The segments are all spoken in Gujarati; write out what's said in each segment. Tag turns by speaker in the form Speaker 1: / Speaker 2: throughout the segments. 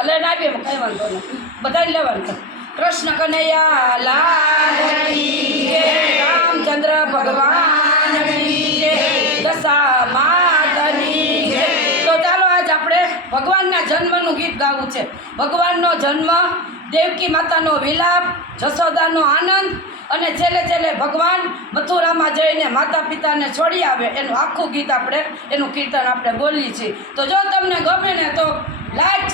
Speaker 1: ભલે ના આપીએ કઈ વાંધો નહીં બધા લેવાનું કૃષ્ણ કનૈયા, લાલ રામચંદ્ર ભગવાન. દશા માતાની તો ચાલો આજ આપણે ભગવાનના જન્મનું ગીત ગાવું છે. ભગવાનનો જન્મ, દેવકી માતાનો વિલાપ, જશોદાનો આનંદ અને છેલ્લે છેલ્લે ભગવાન મથુરામાં જઈને માતા પિતાને છોડી આવે એનું આખું ગીત આપણે, એનું કીર્તન આપણે બોલીએ છીએ. તો જો તમને ગમે ને તો લાઈક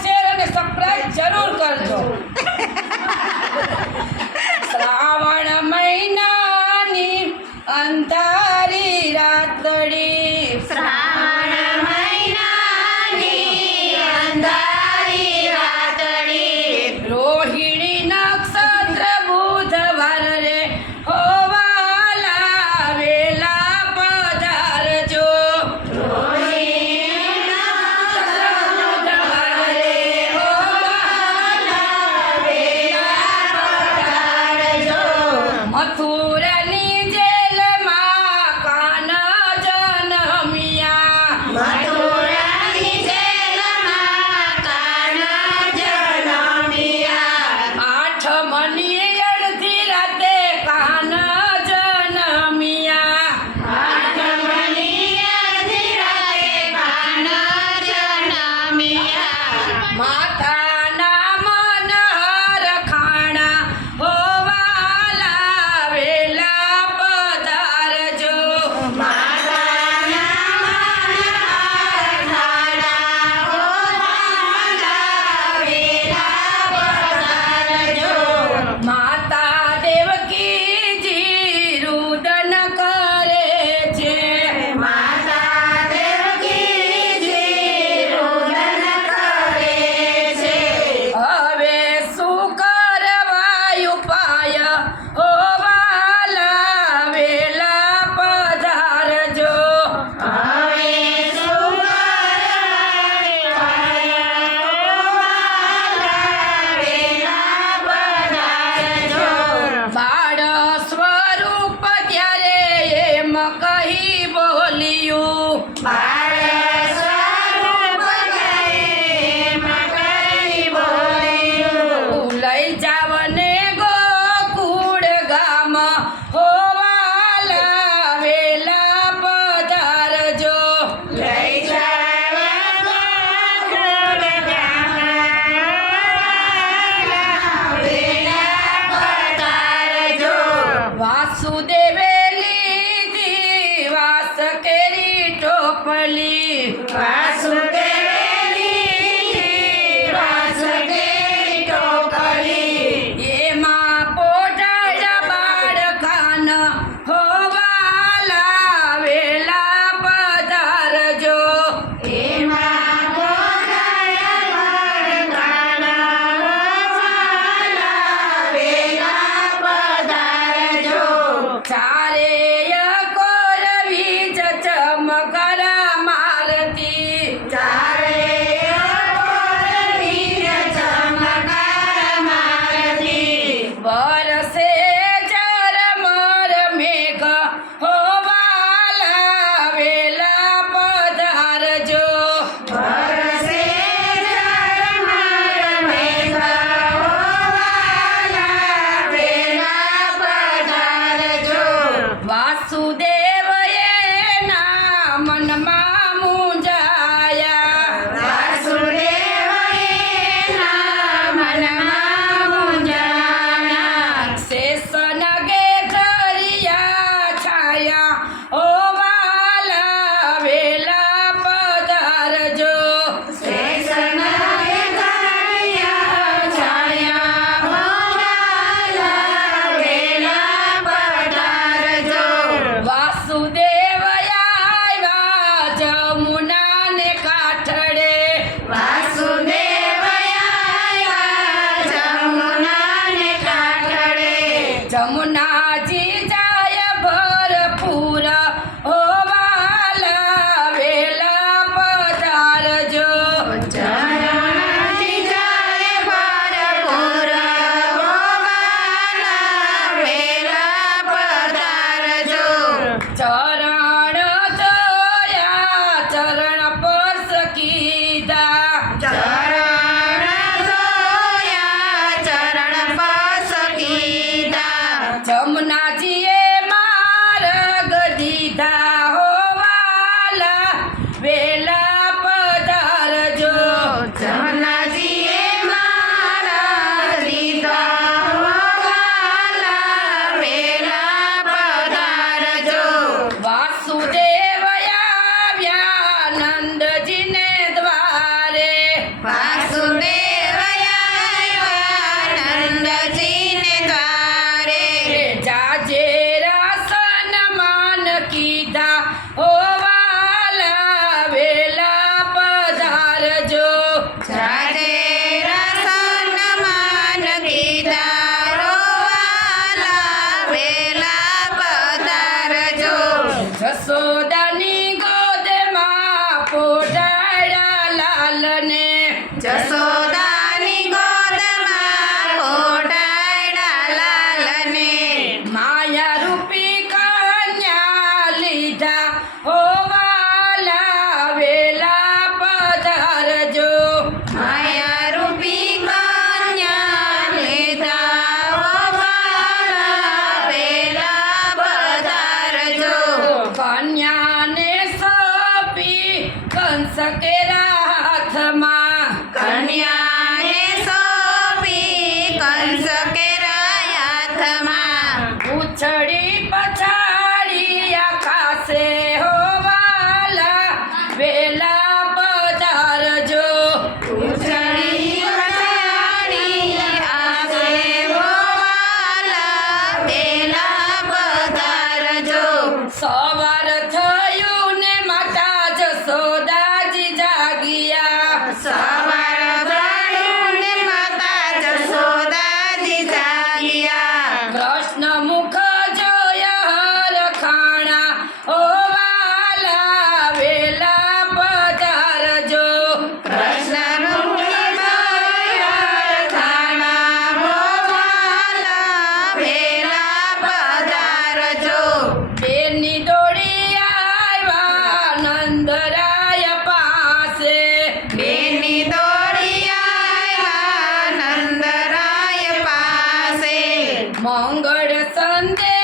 Speaker 1: Florida Sunday.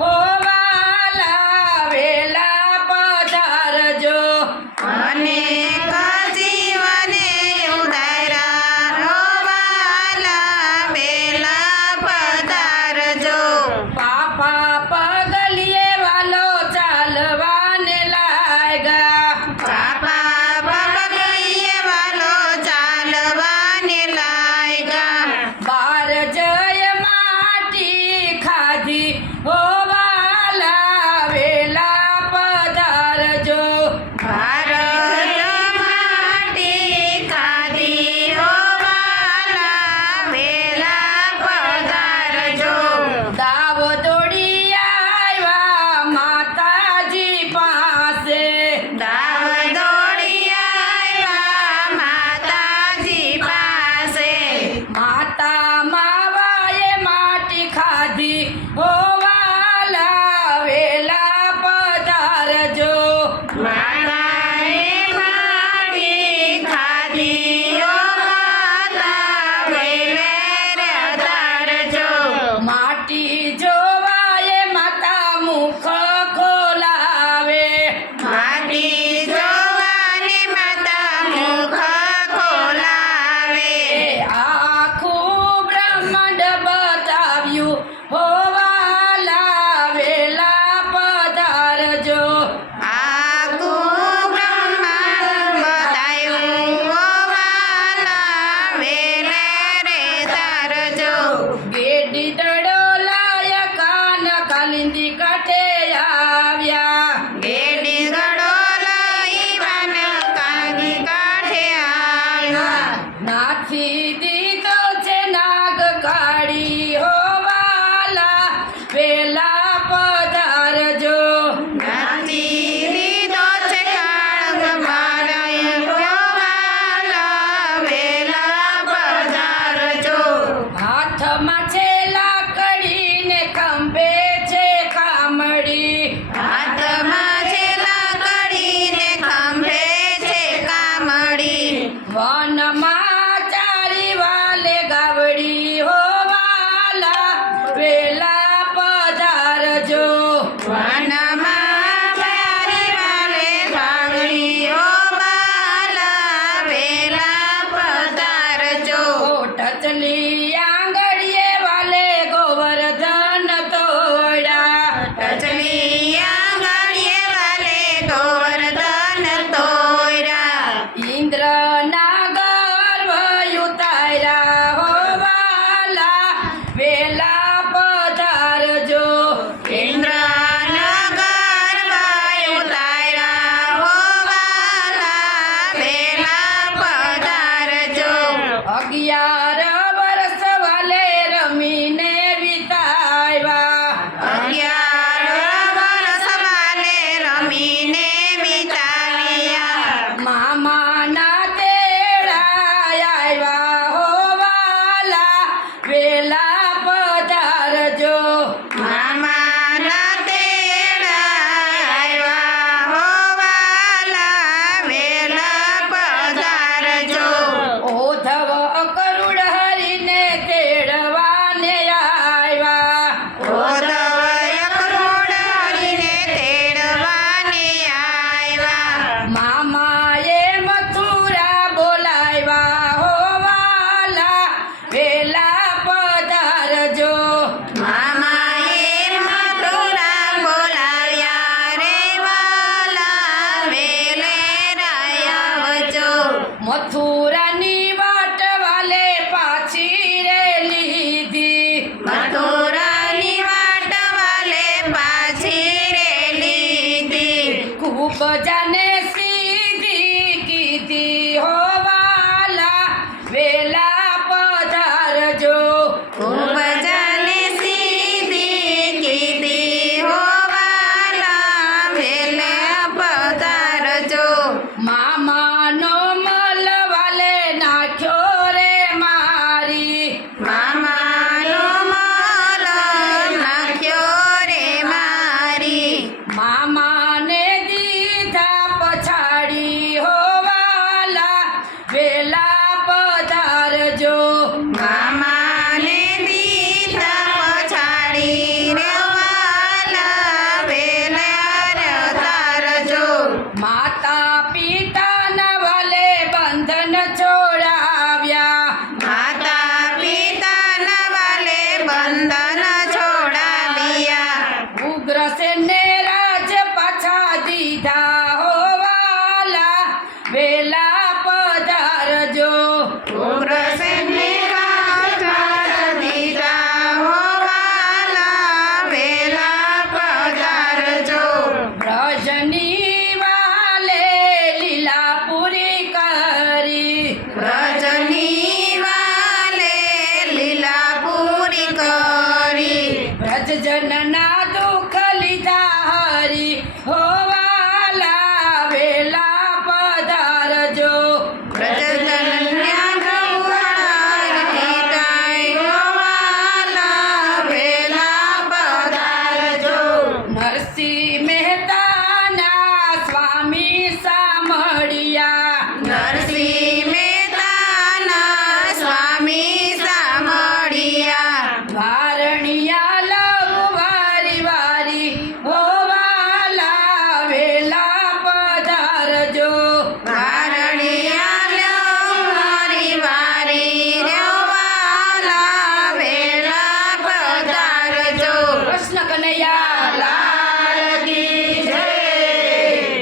Speaker 1: Oh. આવેલા પધારજો.